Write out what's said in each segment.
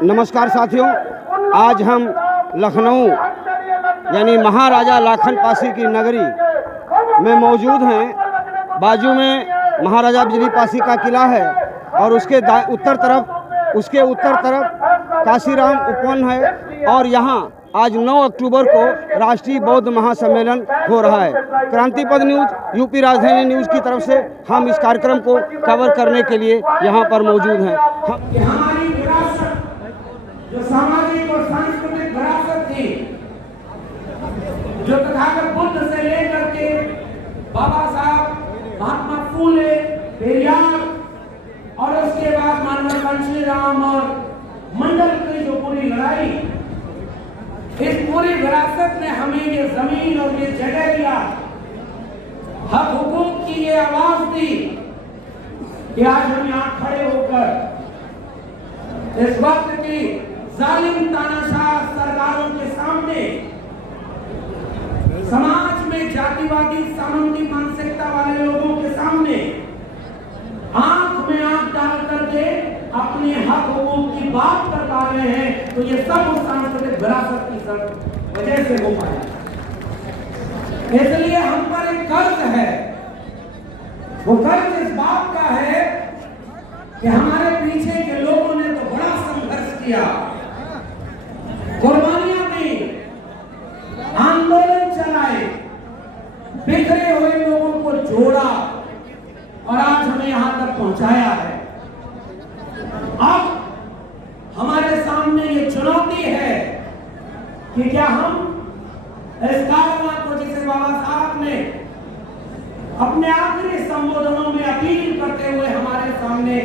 नमस्कार साथियों, आज हम लखनऊ यानी महाराजा लाखन पासी की नगरी में मौजूद हैं। बाजू में महाराजा बिजली पासी का किला है और उसके उत्तर तरफ काशीराम उपवन है और यहाँ आज 9 अक्टूबर को राष्ट्रीय बौद्ध महासम्मेलन हो रहा है। क्रांतिपद न्यूज़, यूपी राजधानी न्यूज़ की तरफ से हम इस कार्यक्रम को कवर करने के लिए यहाँ पर मौजूद हैं। हमारी विरासत जो सामाजिक और सांस्कृतिक विरासत थी, जो तथागत बुद्ध से लेकर के बाबा साहब महात्मा फूले, पेरियार और उसके बाद मानव कांशीराम और मंडल की जो पूरी लड़ाई, इस पूरी विरासत ने हमें ये जमीन और ये जगह दिया, हक हुकूक की ये आवाज दी कि आज हम यहाँ खड़े होकर इस वक्त की जालिम तानाशाह सरकारों के सामने, समाज में जातिवादी सामंती मानसिकता वाले लोगों के सामने आंख में आंख डाल करके अपने हक हुकूक की बात कर पा रहे हैं, तो ये सब उस सांस्कृतिक विरासत की वजह से हो पाया। इसलिए हम पर एक कर्ज है, वो कर्ज इस बात का है कि हमारे पीछे के लोगों ने तो बड़ा संघर्ष किया, कुर्बानियां दी, आंदोलन चलाए, बिखरे हुए लोगों को जोड़ा और आज हमें यहां तक पहुंचाया है। अब हमारे सामने ये चुनौती है कि क्या हम इस कारवां को, जिसे बाबा साहब ने अपने आखिरी संबोधनों में अपील करते हुए हमारे सामने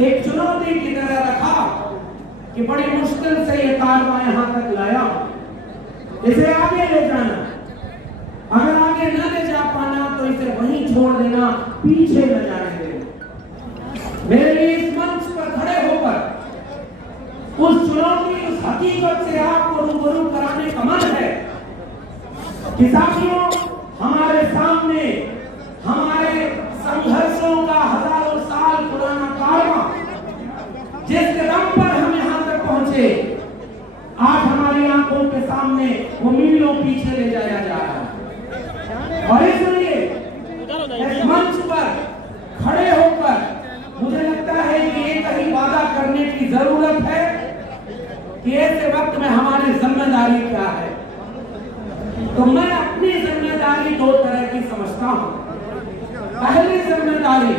एक चुनौती की तरह रखा कि बड़ी मुश्किल से ये कारवां यहां तक लाया, इसे आगे ले जाना, अगर आगे न ले जा पाना तो इसे वहीं छोड़ देना, पीछे न जाने देना। मेरे लिए इस मंच पर खड़े होकर उस चुनौती, उस हकीकत से आपको रूबरू कराने का मन है कि साथियों, हमारे सामने हमारे संघर्षों का हजारों साल पुराना कारवां, जिसके दम पर हम यहां तक पहुंचे, आज हमारी आंखों के सामने वो मीलों पीछे ले जाया जा रहा है। और इसलिए इस मंच पर खड़े होकर मुझे लगता है कि एक ही वादा करने की जरूरत है कि ऐसे वक्त में हमारी जिम्मेदारी क्या है। तो मैं अपनी जिम्मेदारी दो तरह की समझता हूं। पहली जिम्मेदारी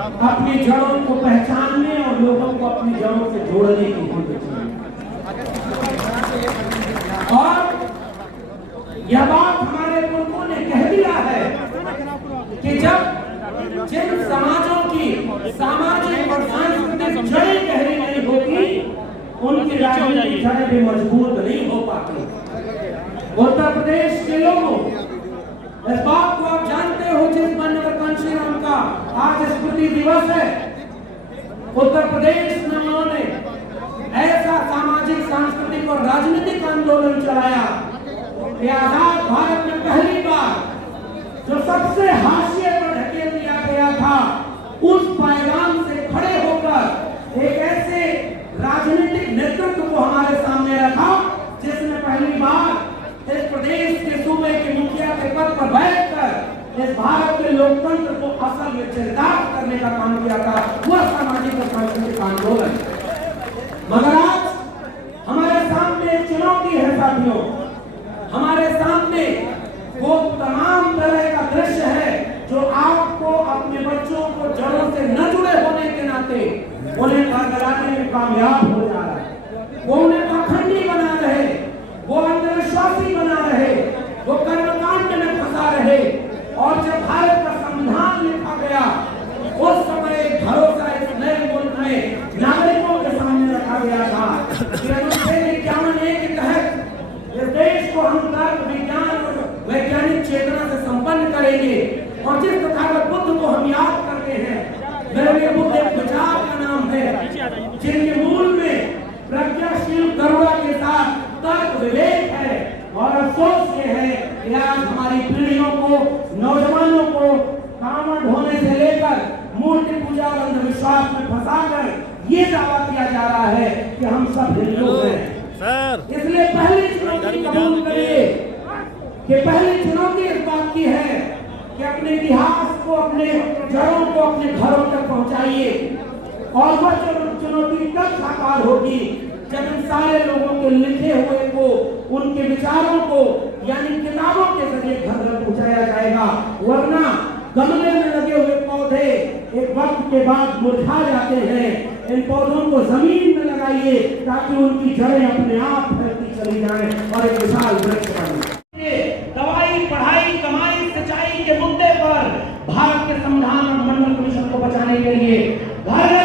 अपनी जड़ों को पहचानने और लोगों को अपनी जड़ों से जोड़ने की होनी चाहिए। और यह बात हमारे पुरखों ने कह दिया है कि जब जिन समाजों की सामाजिक और सांस्कृतिक जड़ें गहरी नहीं होती, उनकी राजनीतिक जड़ें भी मजबूत नहीं हो पाती। उत्तर प्रदेश के लोगों, इस बात को आप जानते हो, जिस मानव कांशीराम का आज स्मृति दिवस है, उत्तर प्रदेश में उन्होंने ऐसा सामाजिक, सांस्कृतिक और राजनीतिक आंदोलन चलाया कि आजाद भारत में पहली बार जो सबसे हाशिए पर ढकेल दिया गया था, उस पैगाम से खड़े होकर एक ऐसे राजनीतिक नेतृत्व को हमारे सामने रखा जिसने पहली बार इस प्रदेश के सूबे के मुखिया के पद पर बैठकर इस भारत के लोकतंत्र को असल में चरितार्थ करने का काम किया था, वह सामाजिक और सांस्कृतिक आंदोलन। मगर आज हमारे सामने एक चुनौती है साथियों, हमारे सामने वो तमाम तरह का दृश्य है जो आपको अपने बच्चों को जड़ों से न जुड़े होने के नाते उन्हें बरगलाने में कामयाब हो जा रहा है। वो उन्हें पाखंडी बना रहे, वो अंधविश्वासी बना रहे, वो कर्मकांड में फंसा रहे। और जब भारत का संविधान लिखा गया, उस समय एक भरोसा इस नए मुल्क में नागरिकों के सामने रखा गया था कि अनुच्छेद 51A के तहत इस देश को हम तर्क, विज्ञान और वैज्ञानिक चेतना से संपन्न करेंगे। और जिस तथागत बुद्ध को हम याद करते हैं, मेरे लिए बुद्ध एक विचार का नाम है, जिनके मूल में प्रज्ञाशील करुणा के साथ तर्क विवेक है। और अफसोस ये है कि आज हमारी पीढ़ियों को, नौजवानों को कामड़ ढोने से लेकर मूर्ति पूजा और अंधविश्वास में फंसाकर ये दावा किया जा रहा है कि हम सब हिंदू हैं। इसलिए पहली चुनौती कबूल करिए कि पहली चुनौती इस बात की है कि अपने इतिहास को, अपने जड़ों को अपने घरों तक पहुंचाइए। और वह चुनौती तब साकार होगी जब इन सारे लोगों के लिखे हुए को, उनके विचारों को यानी किताबों के जरिए घर घर पहुंचाया जाएगा। वरना गमले में लगे हुए पौधे एक वक्त के बाद मुरझा जाते हैं। इन पौधों को जमीन में लगाइए ताकि उनकी जड़ें अपने आप फैलती चली जाएं और एक विशाल वृक्ष बने। दवाई, पढ़ाई, कमाई, सिंचाई के मुद्दे पर भारत के संविधान और मंडल कमीशन को बचाने के लिए घर